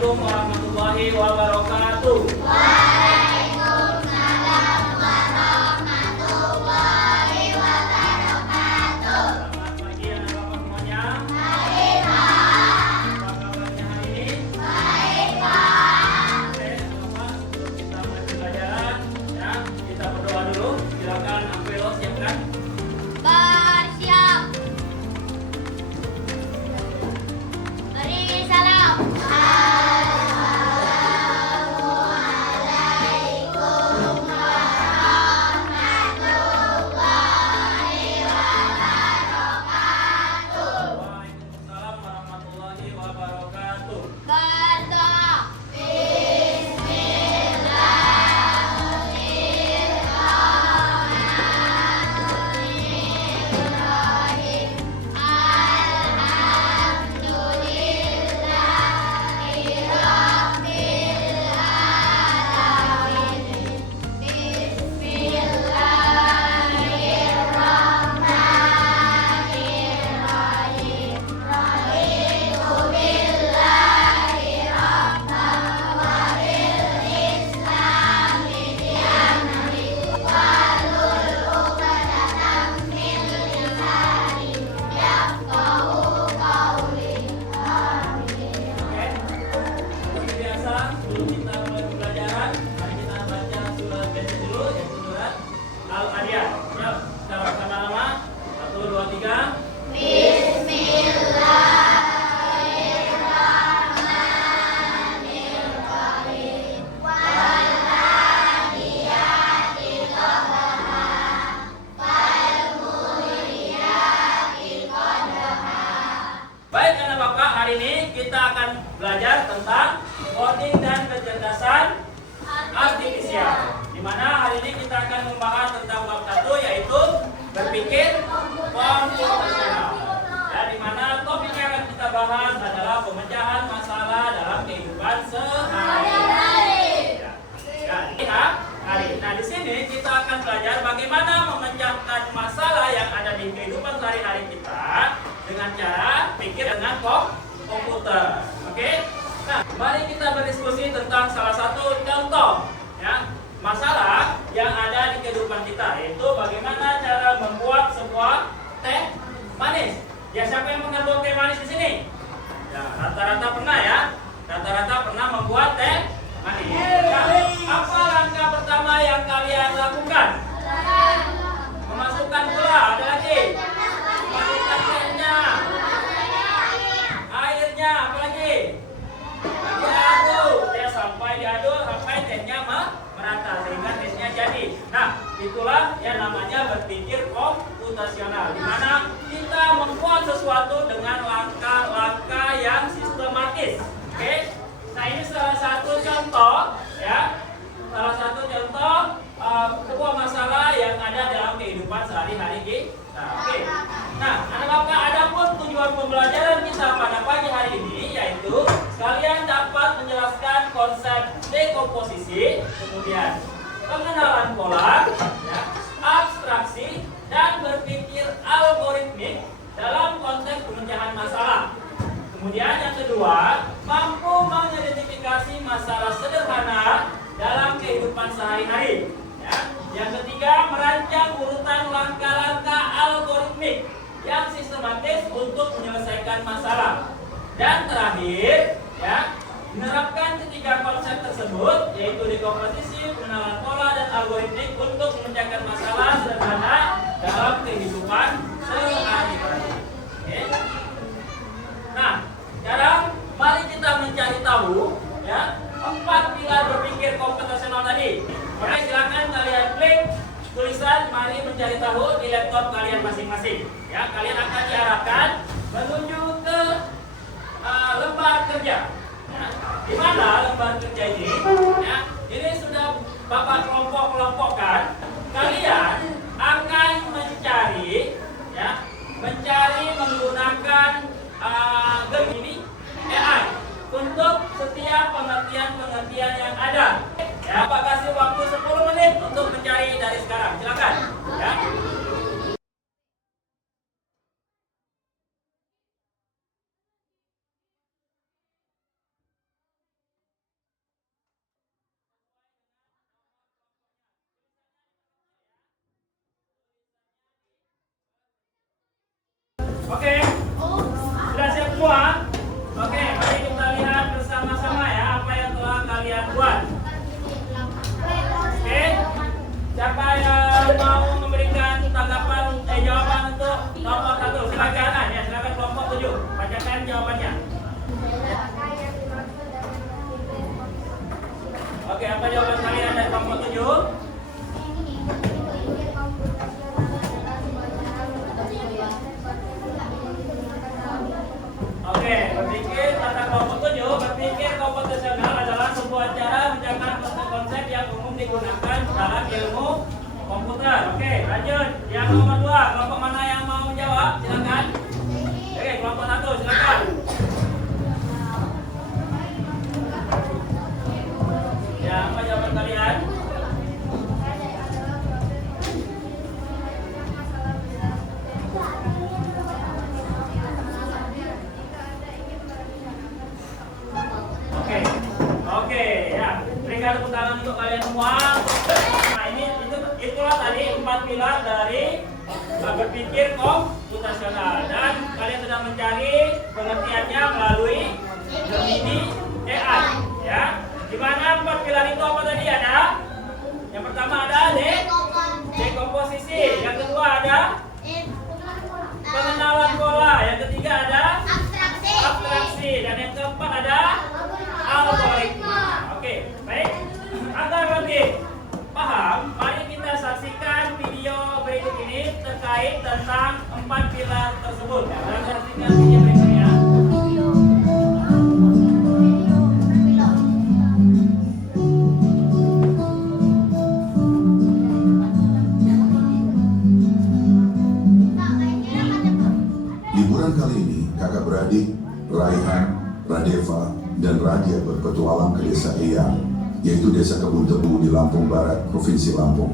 Assalamualaikum warahmatullahi wabarakatuh. Waalaikumsalam warahmatullahi wabarakatuh. Selamat pagi anak-anak semuanya. Baik, Pak. Apa kabarnya hari ini? Baik, Pak. Oke, anak-anak, sebelum kita mulai pelajaran, ya, kita berdoa dulu. Silakan April siapkan. Bersiap. Beri salam. Assalamualaikum warahmatullahi wabarakatuh. Waalaikumsalam warahmatullahi wabarakatuh. Berdoa. Oke, seperti biasa, sebelum kita mulai pembelajaran, mari kita baca surat basic dulu, yaitu surat Al-Adiyat. Siap, kita bersama-sama. 1, 2, 3. Baik anak bapak, hari ini kita akan belajar tentang coding dan kecerdasan artifisial. Di mana hari ini kita akan membahas tentang bab 1, yaitu berpikir komputasional. Ya, di mana topik yang akan kita bahas adalah pemecahan masalah dalam kehidupan sehari-hari. Ya, lihat hari. Nah, di sini kita akan belajar bagaimana memecahkan masalah yang ada di kehidupan sehari-hari kita dengan cara pikir dengan komputer. Oke? Nah, mari kita berdiskusi tentang salah satu contoh ya, masalah yang ada di kehidupan kita, yaitu bagaimana cara membuat sebuah teh manis. Ya, siapa yang pernah buat teh manis di sini? Ya, rata-rata pernah ya. Rata-rata pernah membuat teh manis. Nah, apa langkah pertama yang kalian lakukan? Memasukkan gula, ada lagi. Masukkan tehnya, airnya, apa lagi? Diaduk, ya sampai diaduk sampai tehnya merata sehingga tesnya jadi. Nah, itulah yang namanya berpikir komputasional, di mana kita membuat sesuatu dengan langkah-langkah yang sistematis. Oke? Nah, ini salah satu contoh, ya, salah satu contoh sebuah masalah yang ada dalam kehidupan sehari-hari kita. Oke. Nah, anak-anak, adapun tujuan pembelajaran kita pada pagi hari ini yaitu kalian dapat menjelaskan konsep dekomposisi, kemudian pengenalan pola, ya, abstraksi, dan berpikir algoritmik dalam konteks pemecahan masalah. Kemudian yang kedua, mampu mengidentifikasi masalah sederhana dalam kehidupan sehari-hari. Ya. Yang ketiga, merancang urutan langkah-langkah algoritmik yang sistematis untuk menyelesaikan masalah. Dan terakhir, ya, menerapkan ketiga konsep tersebut, yaitu dekomposisi, pengenalan pola, dan algoritmik untuk memecahkan masalah sederhana dalam kehidupan sehari-hari. Oke. Nah, sekarang mari kita mencari tahu, ya, 4 pilar berpikir komputasional tadi. Oke, silakan kalian klik tulisan "Mari mencari tahu" di laptop kalian masing-masing. Ya, kalian akan diarahkan menuju ke lembar kerja. Ya, di mana lembar kerja ini? Ya, ini sudah Bapak kelompok-kelompokkan. Kalian akan mencari, ya, mencari menggunakan ini AI untuk setiap pengertian-pengertian yang ada. Ya, Pak kasih waktu 10 menit untuk mencari dari sekarang. Silakan. Ya. semua? Oke, mari kita lihat bersama-sama ya apa yang telah kalian buat. Oke, siapa yang mau memberikan tanggapan jawaban untuk nomor 1? Silakan ya, silakan kelompok 7. Bacakan jawabannya. Oke, apa jawaban kalian dari kelompok 7? Oke, berpikir tata kelompok 7, berpikir komputasional adalah sebuah cara menjaga konsep yang umum digunakan dalam ilmu komputer. Oke, lanjut. Yang nomor 2, kelompok mana yang mau menjawab? Silakan. Oke, kelompok 1, silakan. Ya, apa jawaban kalian? Oke, ya. Berikan tepuk tangan untuk kalian semua. Nah, itulah tadi 4 pilar dari berpikir komputasional, dan kalian sudah mencari pengertiannya melalui Gemini AI, ya. Di mana 4 pilar itu apa tadi? Ada yang pertama ada dekomposisi, yang kedua ada pengenalan pola, yang ketiga ada abstraksi, dan yang keempat ada algoritma. Oke, baik. Agar lebih paham, mari kita saksikan video berikut ini terkait tentang 4 pilar tersebut. Mari saksikan video berikutnya. Liburan kali ini, kakak beradik Raihan, Radeva, dan Radia berpetualang ke desa Eyang, yaitu desa Kebun Tebu di Lampung Barat, Provinsi Lampung.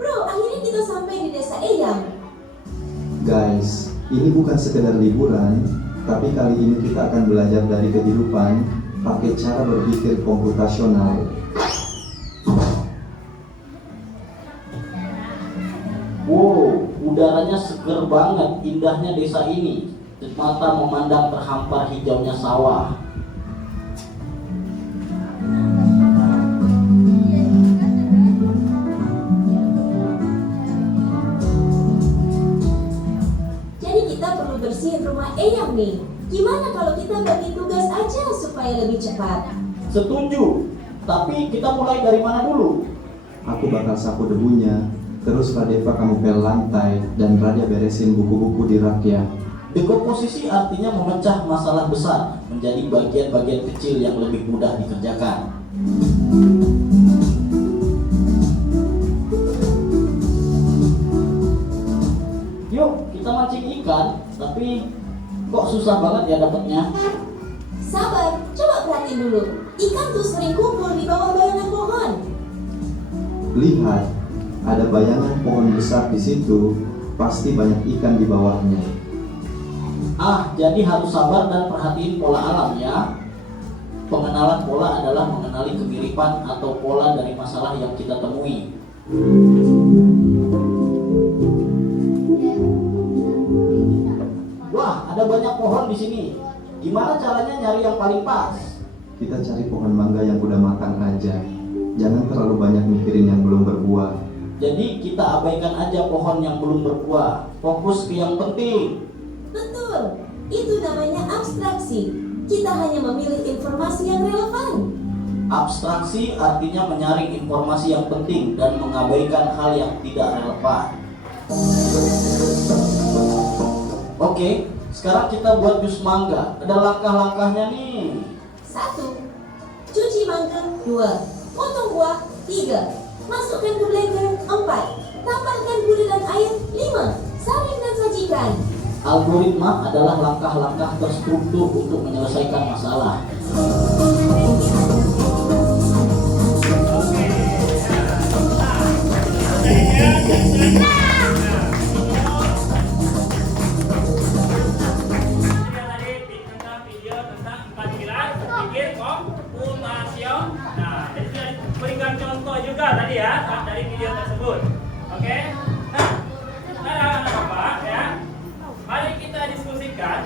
Bro, akhirnya kita sampai di desa Eyang. Guys, ini bukan sekedar liburan, tapi kali ini kita akan belajar dari kehidupan pakai cara berpikir komputasional. Wow, udaranya seger banget, indahnya desa ini. Mata memandang terhampar hijaunya sawah. Jadi kita perlu bersihin rumah Eyang nih. Gimana kalau kita bagi tugas aja supaya lebih cepat? Setuju, tapi kita mulai dari mana dulu? Aku bakal sapu debunya, terus Radeva kamu pel lantai, dan Radia beresin buku-buku di rak ya. Dekomposisi artinya memecah masalah besar menjadi bagian-bagian kecil yang lebih mudah dikerjakan. Yuk, kita mancing ikan, tapi kok susah banget ya dapatnya? Sabar, coba perhatiin dulu. Ikan tuh sering kumpul di bawah bayangan pohon. Lihat, ada bayangan pohon besar di situ, pasti banyak ikan di bawahnya. Ah, jadi harus sabar dan perhatiin pola alam ya. Pengenalan pola adalah mengenali kemiripan atau pola dari masalah yang kita temui. Wah, ada banyak pohon di sini. Gimana caranya nyari yang paling pas? Kita cari pohon mangga yang udah matang aja. Jangan terlalu banyak mikirin yang belum berbuah. Jadi kita abaikan aja pohon yang belum berbuah. Fokus ke yang penting. Betul, itu namanya abstraksi. Kita hanya memilih informasi yang relevan. Abstraksi artinya menyaring informasi yang penting dan mengabaikan hal yang tidak relevan. Oke, sekarang kita buat jus mangga. Ada langkah-langkahnya nih. 1. Cuci mangga. 2. Potong buah. 3. Masukkan ke blender. 4. Tambahkan gula dan air. 5. Saring dan sajikan. Algoritma adalah langkah-langkah terstruktur untuk menyelesaikan masalah.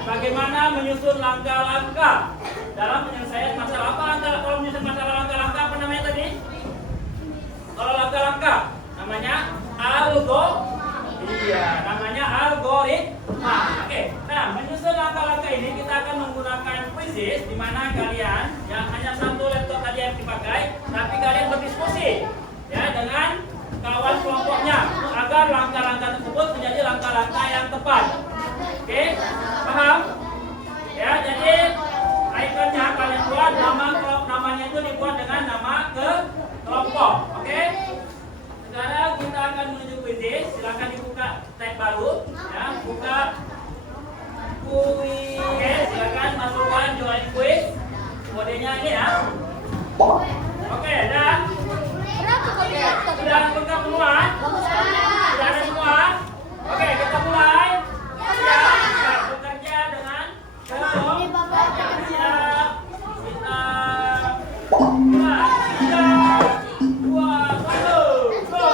bagaimana menyusun langkah-langkah dalam penyelesaian masalah. Kalau menyusun masalah langkah-langkah apa namanya tadi? Kalau langkah-langkah namanya algoritma. Oke. Nah, menyusun langkah-langkah ini kita akan menggunakan quizzes di mana kalian yang hanya satu laptop tadi yang dipakai, tapi kalian berdiskusi ya dengan kawan kelompoknya agar langkah-langkah tersebut menjadi langkah-langkah yang tepat. Oke, paham? Ya, jadi ikonnya kalian buat namanya itu dibuat dengan nama kelompok. Oke? Sekarang kita akan menuju quiz. Silakan dibuka tab baru, ya, buka quiz. Oke, silakan masukkan join quiz. Kodenya ini ya. Oke, dan sudah lengkap semua? Sudah ada semua? Oke, kita mulai. Siap, bekerja dengan kelompok. Siap, kita mulai. 3, 2, 1, go.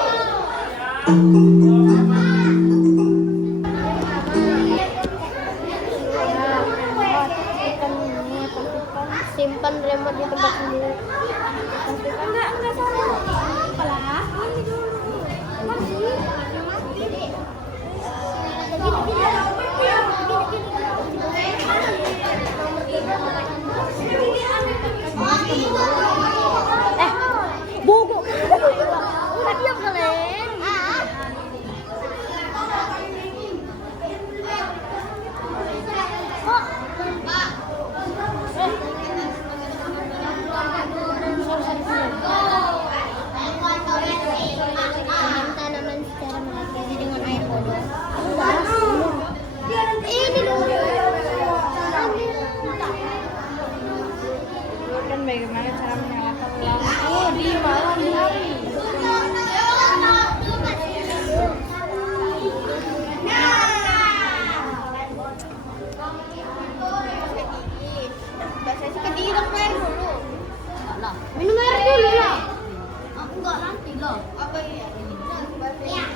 Simpan remote di tempat sendiri. Enggak salah. Apalah? Ini dulu. Bobo. Tadi yang kalian. Kok? Tanaman secara merata dengan air bodoh. Ini dulu. Kan bagaimana cara menyalakan lampu di malam hari? Biasanya sih kediri air dulu. Lah, minum air dulu lah. Aku enggak nanti loh. Apa ya? Iya.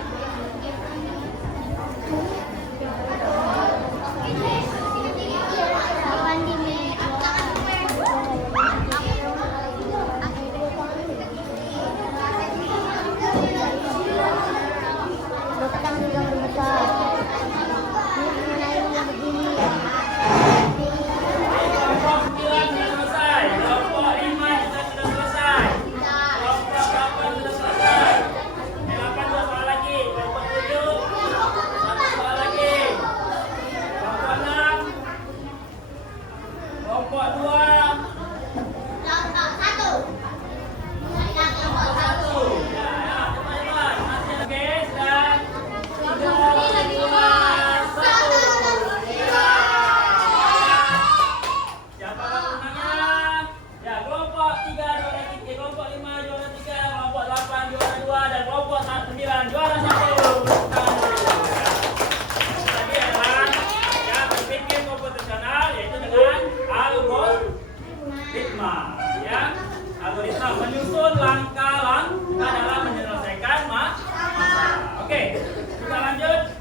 Algoritma menyusun langkah-langkah dalam menyelesaikan masalah. Oke, kita lanjut.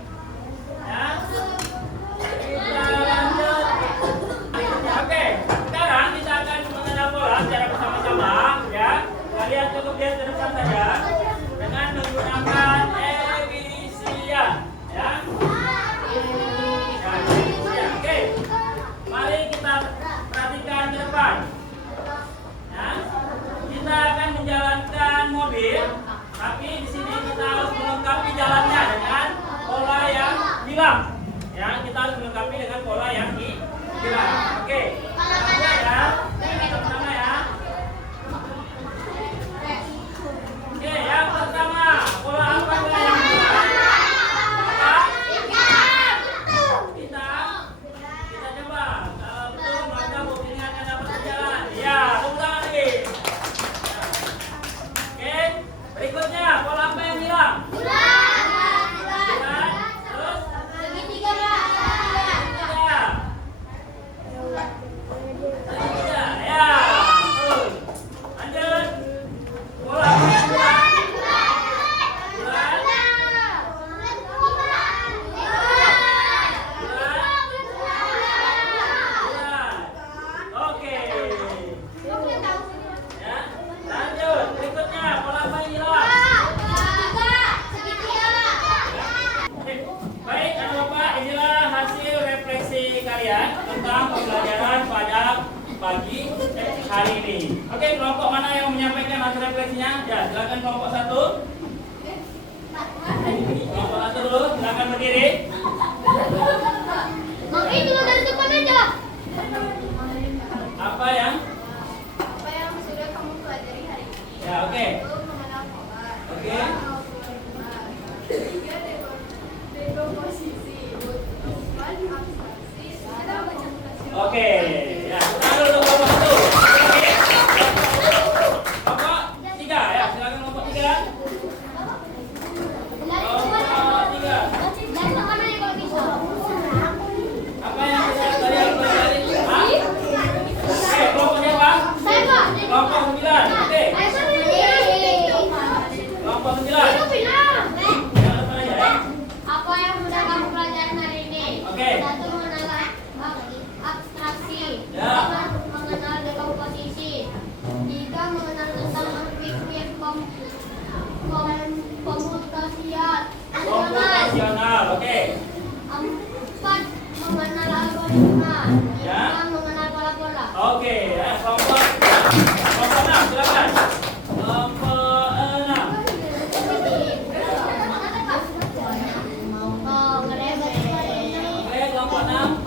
Ya. Kita lanjut. Oke, sekarang kita akan mengenal pola secara bersama-sama. Ya, kalian cukup lihat ke depan saja dengan menggunakan efisien. Ya. Oke, mari kita perhatikan ke depan. Kita akan menjalankan mobil, tapi di sini kita harus melengkapi jalannya dengan pola yang hilang. Ya, kita harus melengkapi dengan pola yang hilang. Oke, ya, sama-sama ya. Oke, yang pertama, pola apa pola yang hilang? Hitam. Kita coba. Kalau betul maka mobilnya akan dapat berjalan. Ya, tepuk tangan lagi. Berikutnya, pola apa yang hilang? Bulan. Terus? Segitiga. tentang pembelajaran pada pagi hari ini. Oke, kelompok mana yang menyampaikan hasil refleksinya? Ya, silakan kelompok 1. Kelompok 1 dulu, silakan berdiri. Mak, itu lo dari depan aja. Apa yang? Apa yang sudah kamu pelajari hari ini? Ya, oke. Mengenal pola. Oke. Tiga dekomposisi, keempat abstraksi, ada baca mutasi. Oke. Ya, taruh dulu kelompok 1. Oke. Kelompok 3 ya, silakan kelompok 3. Kelompok 3. Dari mana ya kalau bisa? Apa yang bisa kalian pelajari? Hah? Oke, kelompok siapa? Saya Pak. Kelompok 9. Oke. Kelompok 9. Itu bilang. Jangan lupa aja ya. Apa yang sudah kamu pelajari hari ini? Oke. 1 mengenal abstraksi. Ya. 2 mengenal dekomposisi. 3 mengenal tentang berpikir komputasial. Komputasional. Oke. 4 mengenal algoritma. Ya. 5 mengenal pola-pola. Oke, ya, kelompok 6 silakan. Kelompok 6. Oh, keren. Oke, kelompok 6.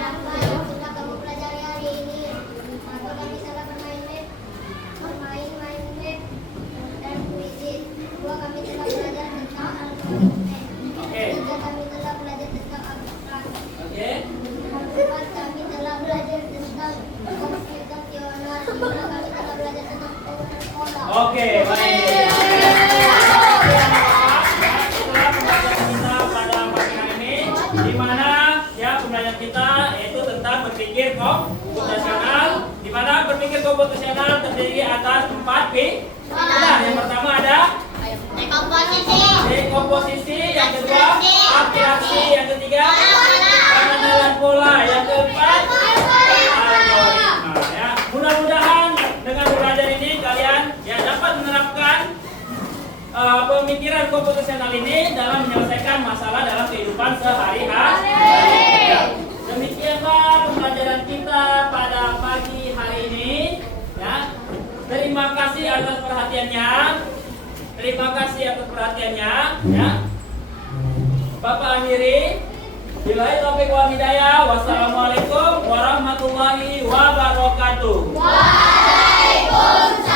Apa yang sudah kamu pelajari hari ini? Satu, kami telah bermain net dan kuisis. 2, kami telah belajar tentang algoritma. Oke. 3, kami telah belajar tentang abstraksi. Oke. 4, kami telah belajar tentang komputasional. 5, kami telah belajar tentang pola. Oke, baik. Itulah pembelajaran kita pada pagi hari ini, di mana ya pembelajaran kita yaitu tentang berpikir komputasional, di mana berpikir komputasional terdiri atas 4 P. Nah, yang pertama ada dekomposisi, yang kedua abstraksi, yang ketiga pengenalan pola, yang keempat algoritma. Ya, mudah-mudahan dengan belajar ini kalian ya dapat menerapkan pemikiran komputasional ini dalam menyelesaikan masalah dalam kehidupan sehari-hari. Ya, demikianlah pembelajaran kita pada pagi hari ini. Ya, terima kasih atas perhatiannya. Terima kasih atas perhatiannya. Ya, Bapak akhiri. Billahi taufiq wal hidayah. Wassalamualaikum warahmatullahi wabarakatuh. Waalaikumsalam.